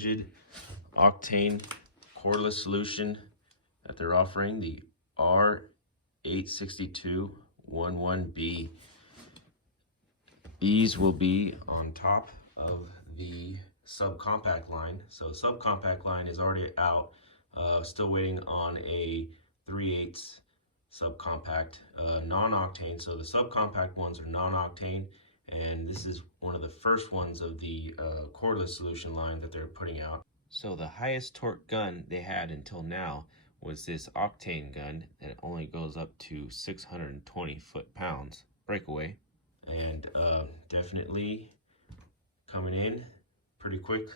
Ridgid Octane cordless solution that they're offering, the R86211B. These will be on top of the subcompact line. So subcompact line is already out. Still waiting on a 3/8 subcompact non-octane. So the subcompact ones are non-octane, and this is one of the first ones of the cordless solution line that they're putting out. So the highest torque gun they had until now was this Octane gun that only goes up to 620 foot-pounds breakaway, and definitely coming in pretty quick.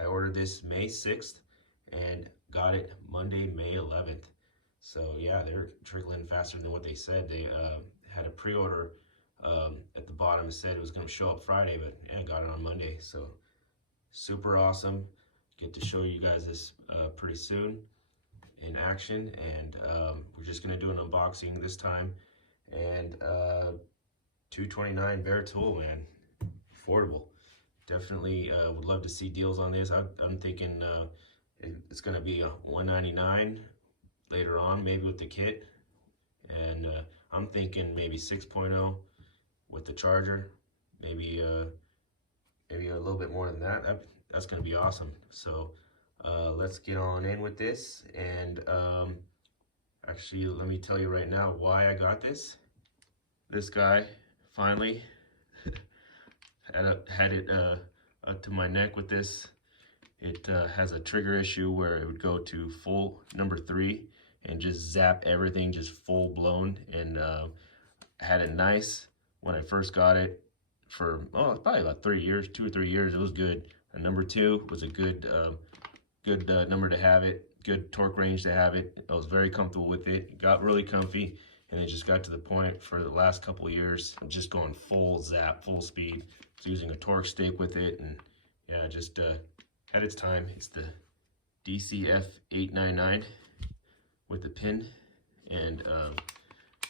I ordered this May 6th and got it Monday, May 11th. So yeah, they're trickling faster than what they said. They had a pre-order at the bottom. It said it was going to show up Friday, but yeah, got it on Monday. So super awesome. Get to show you guys this pretty soon in action, and we're just going to do an unboxing this time. And $229 bare tool, man, affordable. Definitely would love to see deals on this. I'm thinking it's going to be $199 later on, maybe with the kit, and I'm thinking maybe 6.0 with the charger, maybe a little bit more than that. That's going to be awesome. So let's get on in with this. And actually, let me tell you right now why I got this. This guy finally had it up to my neck with this. It has a trigger issue where it would go to full number 3 and just zap everything, just full blown. And had it nice when I first got it for probably about 3 years, 2 or 3 years. It was good. And number 2 was a good number to have it. Good torque range to have it. I was very comfortable with it. It got really comfy, and it just got to the point for the last couple of years, I'm just going full zap, full speed. So using a torque stick with it, and yeah, just had its time. It's the DCF899 with the pin, and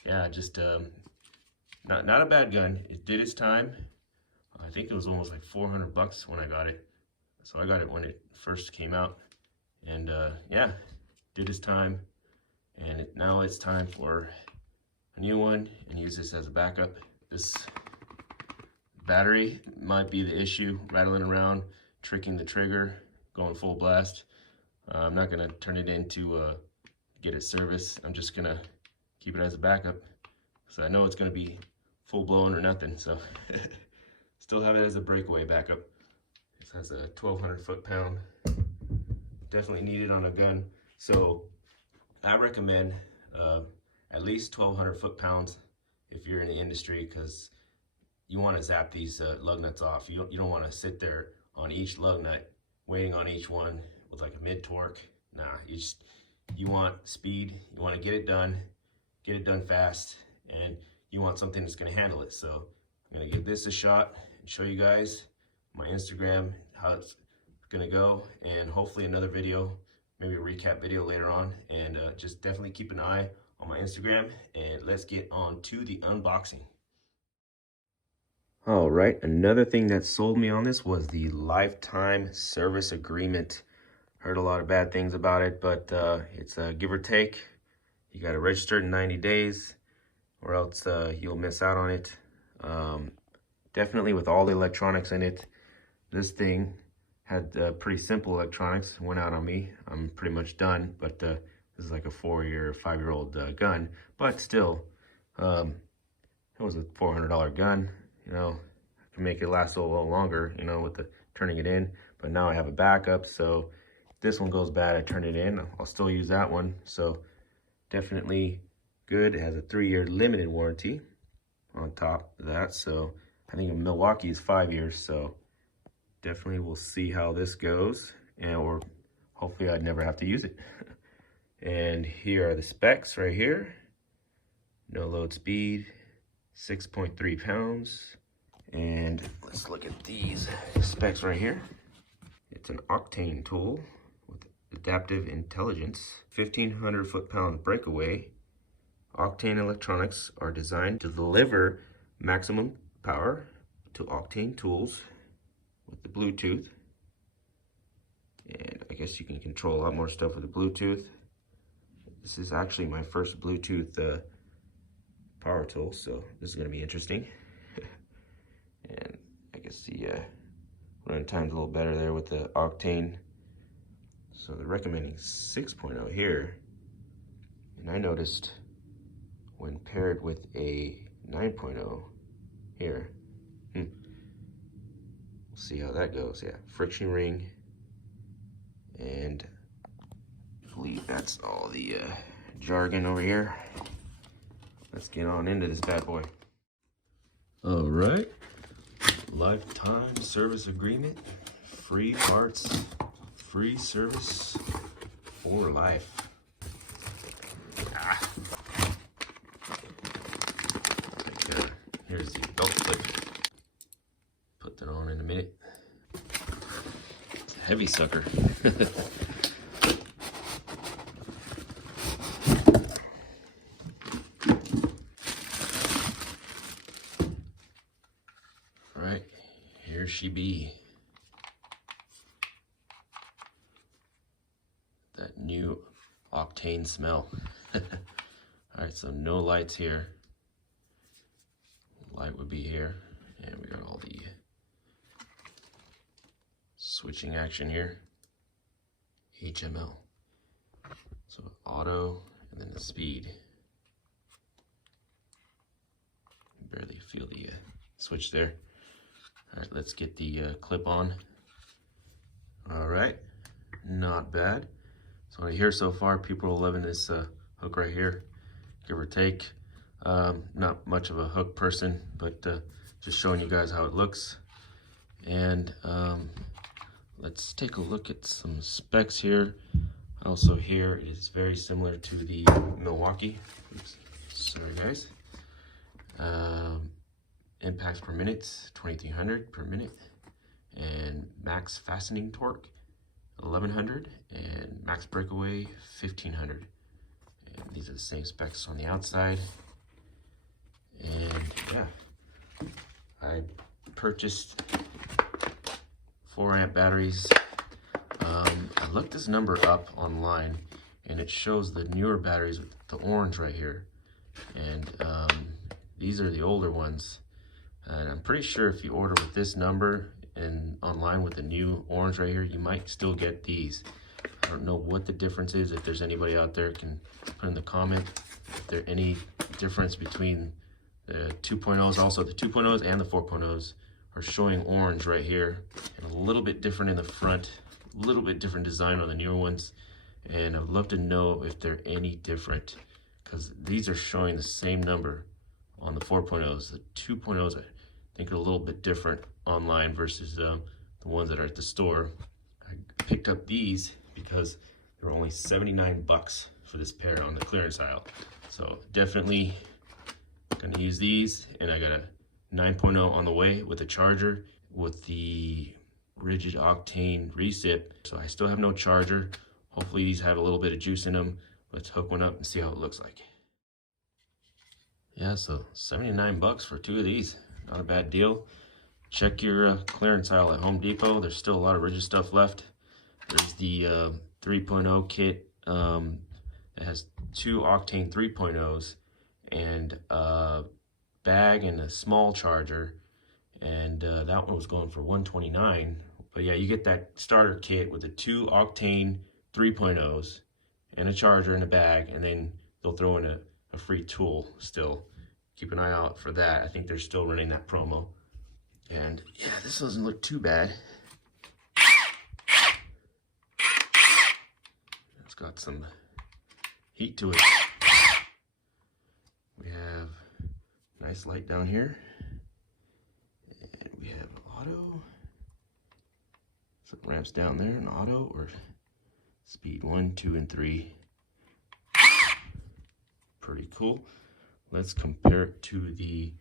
yeah, just not a bad gun. It did its time. I think it was almost like $400 when I got it. So I got it when it first came out, and yeah, did its time. And now it's time for a new one, and use this as a backup. This battery might be the issue, rattling around, tricking the trigger, going full blast. I'm not gonna turn it in to get it serviced. I'm just gonna keep it as a backup, so I know it's gonna be full blown or nothing. So still have it as a breakaway backup. This has a 1,200 foot-pound. Definitely needed on a gun. So I recommend at least 1,200 foot-pounds if you're in the industry, because you want to zap these lug nuts off. You don't want to sit there on each lug nut waiting on each one with like a mid torque. Nah, you want speed. You want to get it done fast, and you want something that's going to handle it. So I'm going to give this a shot and show you guys my Instagram how it's going to go, and hopefully another video, maybe a recap video later on. And just definitely keep an eye on my Instagram, and let's get on to the unboxing. All right, another thing that sold me on this was the lifetime service agreement. Heard a lot of bad things about it, but it's a give or take. You got to register in 90 days or else you'll miss out on it. Definitely with all the electronics in it. This thing had pretty simple electronics. Went out on me. I'm pretty much done, but this is like a 4-year, 5-year-old gun. But still, it was a $400 gun. You know, I can make it last a little longer, you know, with the turning it in. But now I have a backup, so if this one goes bad, I turn it in. I'll still use that one. So definitely good. It has a 3-year limited warranty on top of that. So I think in Milwaukee is 5 years. So definitely we'll see how this goes, and or hopefully I'd never have to use it. And here are the specs right here. No load speed, 6.3 pounds. And let's look at these specs right here. It's an Octane tool with adaptive intelligence, 1,500 foot-pound breakaway. Octane electronics are designed to deliver maximum power to Octane tools with the Bluetooth. And I guess you can control a lot more stuff with the Bluetooth. This is actually my first Bluetooth power tool, so this is going to be interesting. And I guess the run time's a little better there with the Octane. So they're recommending 6.0 here. And I noticed when paired with a 9.0 here, we'll see how that goes. Yeah, friction ring, and I believe that's all the jargon over here. Let's get on into this bad boy. All right, lifetime service agreement, free parts, free service for life. Here's the belt clip. Put that on in a minute. It's a heavy sucker. All right, here she be. That new Octane smell. All right, so no lights here. Light would be here, and we got all the switching action here. HML. So auto, and then the speed. Barely feel the switch there. All right, let's get the clip on. All right, not bad. So what I hear so far, people are loving this hook right here, give or take. Not much of a hook person, but just showing you guys how it looks. And let's take a look at some specs here. Also here, it is very similar to the Milwaukee. Oops, sorry guys. Impacts per minute, 2300 per minute. And max fastening torque, 1100. And max breakaway, 1500. And these are the same specs on the outside. And yeah, I purchased 4 amp batteries. I looked this number up online, and it shows the newer batteries with the orange right here. And these are the older ones. And I'm pretty sure if you order with this number and online with the new orange right here, you might still get these. I don't know what the difference is. If there's anybody out there, can put in the comment if there's any difference between the 2.0s. Also, the 2.0s and the 4.0s are showing orange right here, and a little bit different in the front, a little bit different design on the newer ones. And I'd love to know if they're any different, because these are showing the same number on the 4.0s. The 2.0s I think are a little bit different online versus the ones that are at the store. I picked up these because they were only 79 bucks for this pair on the clearance aisle. So definitely gonna use these, and I got a 9.0 on the way with a charger with the Ridgid Octane recip. So I still have no charger. Hopefully these have a little bit of juice in them. Let's hook one up and see how it looks like. Yeah, so 79 bucks for 2 of these. Not a bad deal. Check your clearance aisle at Home Depot. There's still a lot of Ridgid stuff left. There's the 3.0 kit that has 2 Octane 3.0s and a bag and a small charger, and that one was going for $129. But yeah, you get that starter kit with the 2 Octane 3.0s and a charger and a bag, and then they'll throw in a free tool still. Keep an eye out for that. I think they're still running that promo. And yeah, this doesn't look too bad. It's got some heat to it. We have a nice light down here. And we have auto. Some ramps down there, an auto or speed 1, 2, and 3. Pretty cool. Let's compare it to the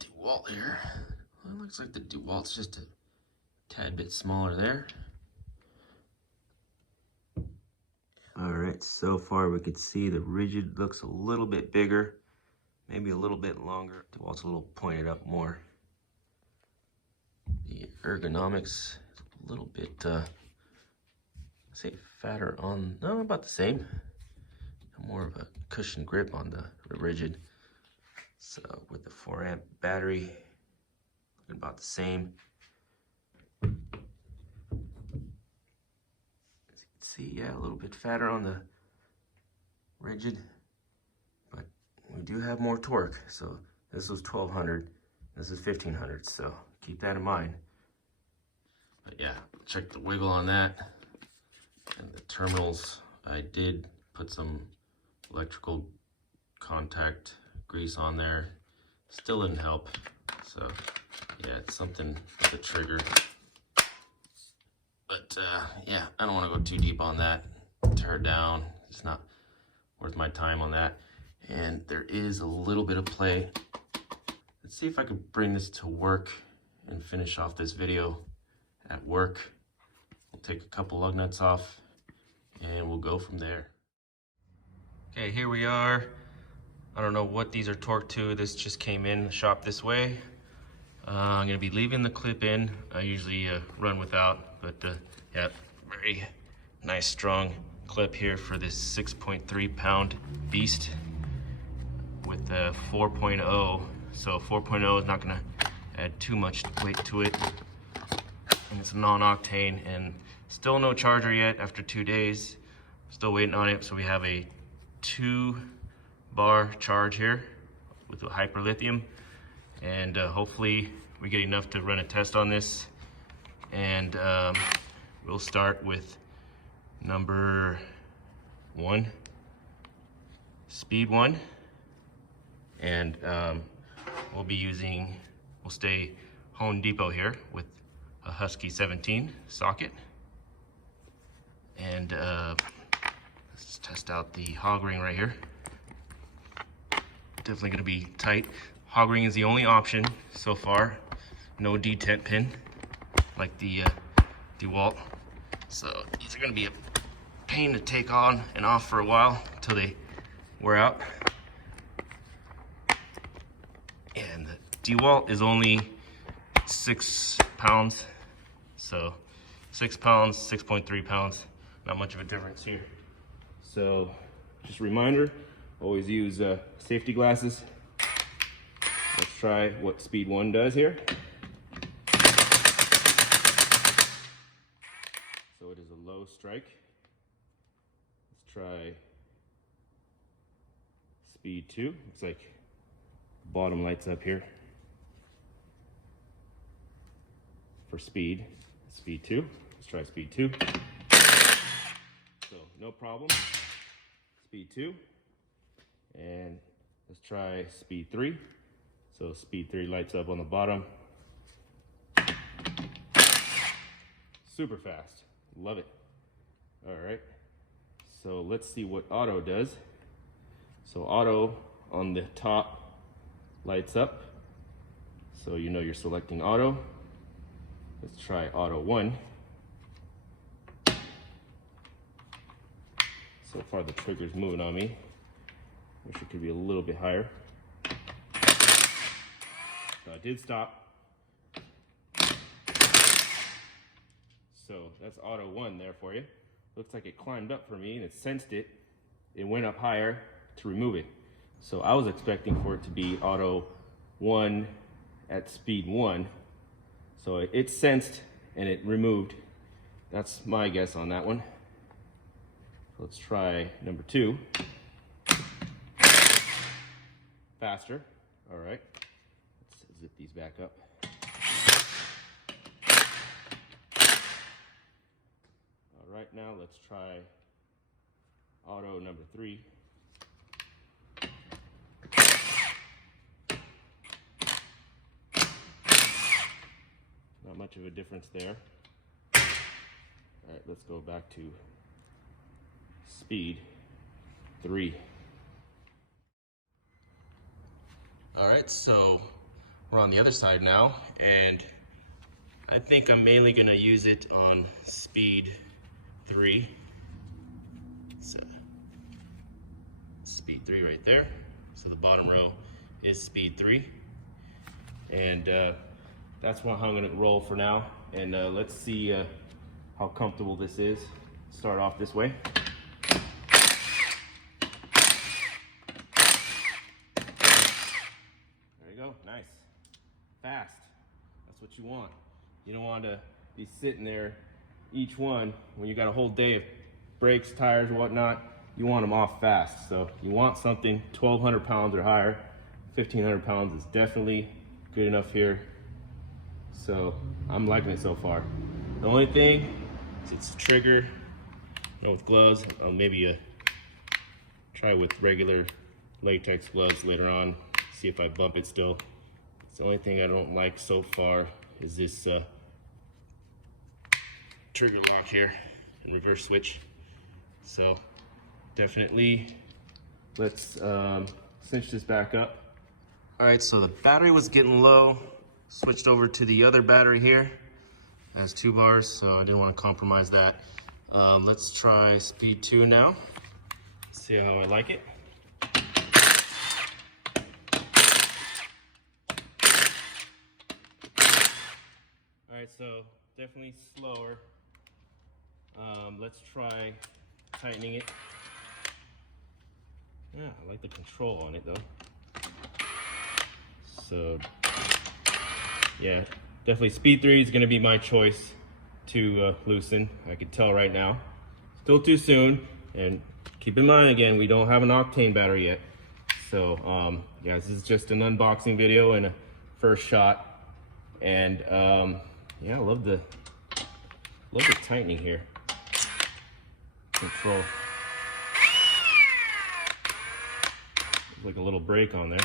DeWalt here. Well, it looks like the DeWalt's just a tad bit smaller there. All right, so far we could see the Ridgid looks a little bit bigger, maybe a little bit longer. DeWalt's a little pointed up more. The ergonomics a little bit say fatter on, no, about the same. More of a cushion grip on the Ridgid. So with the 4 amp battery, about the same. As you can see, yeah, a little bit fatter on the Ridgid, but we do have more torque. So this was 1200, this is 1500, so keep that in mind. But yeah, check the wiggle on that. And the terminals, I did put some electrical contact grease on there. Still didn't help. So yeah, it's something with the trigger. But yeah, I don't want to go too deep on that. Tear it down. It's not worth my time on that. And there is a little bit of play. Let's see if I could bring this to work and finish off this video at work. We'll take a couple lug nuts off and we'll go from there. Okay, here we are. I don't know what these are torqued to. This just came in the shop this way. I'm gonna be leaving the clip in. I usually run without, but yeah, very nice strong clip here for this 6.3 pound beast with 4.0. So 4.0 is not gonna add too much weight to it. And it's a non-octane and still no charger yet after 2 days. Still waiting on it. So we have a 2-bar charge here with a hyper lithium, and hopefully we get enough to run a test on this. And we'll start with number 1, speed 1, and we'll stay Home Depot here with a Husky 17 socket. And let's test out the hog ring right here. Definitely gonna be tight. Hog ring is the only option so far. No detent pin like the DeWalt. So these are gonna be a pain to take on and off for a while until they wear out. And the DeWalt is only 6 pounds. So 6 pounds, 6.3 pounds. Not much of a difference here. So just a reminder, always use safety glasses. Let's try what speed 1 does here. So it is a low strike. Let's try speed 2. Looks like the bottom lights up here for speed 2. Let's try speed 2. So no problem. Speed 2. And let's try speed 3. So speed 3 lights up on the bottom. Super fast. Love it. All right. So let's see what auto does. So auto on the top lights up. So you know you're selecting auto. Let's try auto 1. So far the trigger's moving on me. Wish it could be a little bit higher. So I did stop. So that's auto 1 there for you. Looks like it climbed up for me and it sensed it. It went up higher to remove it. So I was expecting for it to be auto 1 at speed 1. So it sensed and it removed. That's my guess on that one. Let's try number 2. Faster. All right. Let's zip these back up. All right, now let's try auto number 3. Not much of a difference there. All right, let's go back to speed 3. All right, so we're on the other side now, and I think I'm mainly gonna use it on speed 3. So speed 3 right there. So the bottom row is speed 3. And that's how I'm gonna roll for now. And let's see how comfortable this is. Start off this way. There you go, nice. Fast, that's what you want. You don't want to be sitting there, each one, when you got a whole day of brakes, tires, or whatnot, you want them off fast. So you want something 1,200 pounds or higher. 1,500 pounds is definitely good enough here. So I'm liking it so far. The only thing is it's the trigger. With gloves, I'll maybe try with regular latex gloves later on, see if I bump it still. It's the only thing I don't like so far is this trigger lock here and reverse switch. So definitely let's cinch this back up. All right, so the battery was getting low. Switched over to the other battery here. It has 2 bars, so I didn't want to compromise that. Let's try speed 2 now. See how I like it. All right, so definitely slower. Let's try tightening it. Yeah, I like the control on it though. So yeah, definitely speed 3 is gonna be my choice to loosen. I can tell right now. Still too soon, and keep in mind again, we don't have an Octane battery yet. So yeah, this is just an unboxing video and a first shot. And yeah, I love the tightening here. Control. There's like a little brake on there.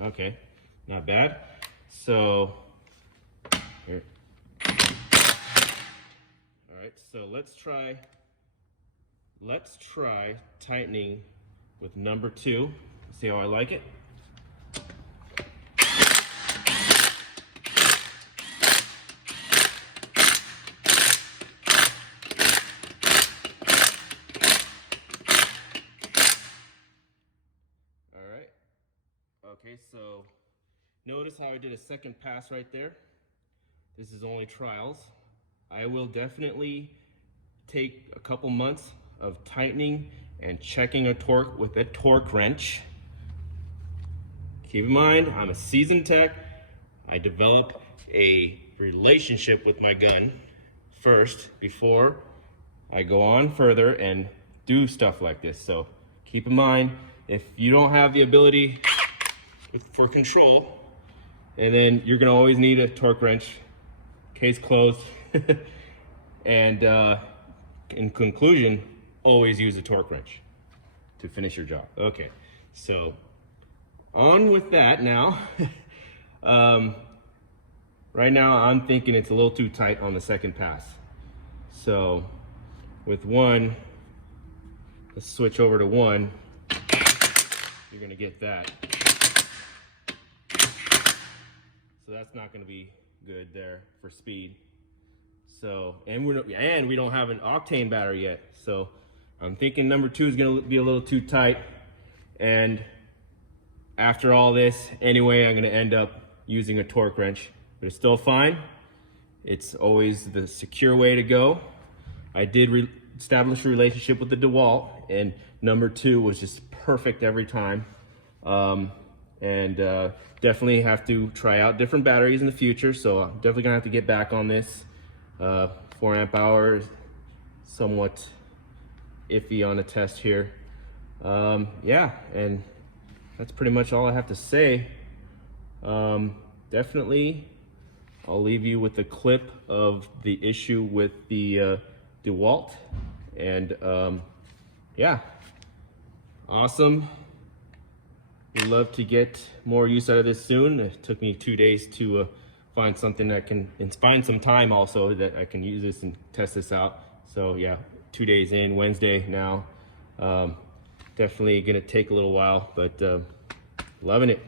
Okay, not bad. So here. All right, so let's try tightening with number 2. See how I like it. Okay, so notice how I did a second pass right there. This is only trials. I will definitely take a couple months of tightening and checking a torque with a torque wrench. Keep in mind, I'm a seasoned tech. I develop a relationship with my gun first before I go on further and do stuff like this. So keep in mind, if you don't have the ability for control, and then you're gonna always need a torque wrench. Case closed. And in conclusion, always use a torque wrench to finish your job. Okay, so on with that now. Right now I'm thinking it's a little too tight on the second pass. So with 1, let's switch over to 1. You're gonna get that. So that's not going to be good there for speed. So, and we don't have an Octane battery yet. So I'm thinking number 2 is going to be a little too tight. And after all this, anyway, I'm going to end up using a torque wrench, but it's still fine. It's always the secure way to go. I did establish a relationship with the DeWalt, and number 2 was just perfect every time. Definitely have to try out different batteries in the future, so I'm definitely gonna have to get back on this. 4 amp hours, somewhat iffy on a test here. Yeah, and that's pretty much all I have to say. Definitely, I'll leave you with a clip of the issue with the DeWalt, and yeah, awesome. We'd love to get more use out of this soon. It took me 2 days to find something that can, and find some time also that I can use this and test this out. So yeah, 2 days in, Wednesday now. Definitely gonna take a little while, but loving it.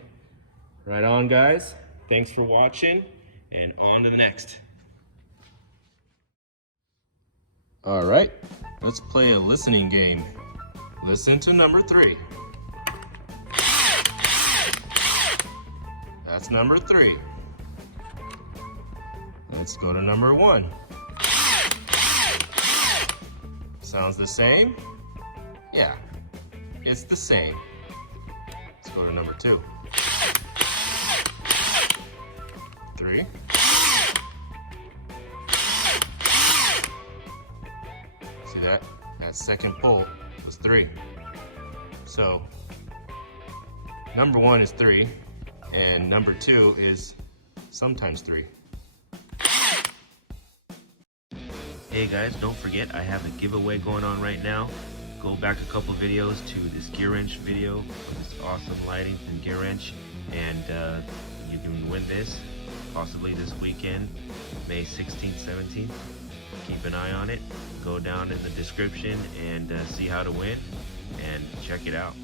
Right on, guys. Thanks for watching, and on to the next. All right, let's play a listening game. Listen to number 3. That's number 3. Let's go to number 1. Sounds the same? Yeah, it's the same. Let's go to number 2. 3. See that? That second pull was 3. So number 1 is 3, and number 2 is sometimes 3. Hey guys, don't forget I have a giveaway going on right now. Go back a couple videos to this gear wrench video of this awesome lighting from Gear Wrench, and you can win this possibly this weekend, May 16th, 17th. Keep an eye on it. Go down in the description and see how to win, and check it out.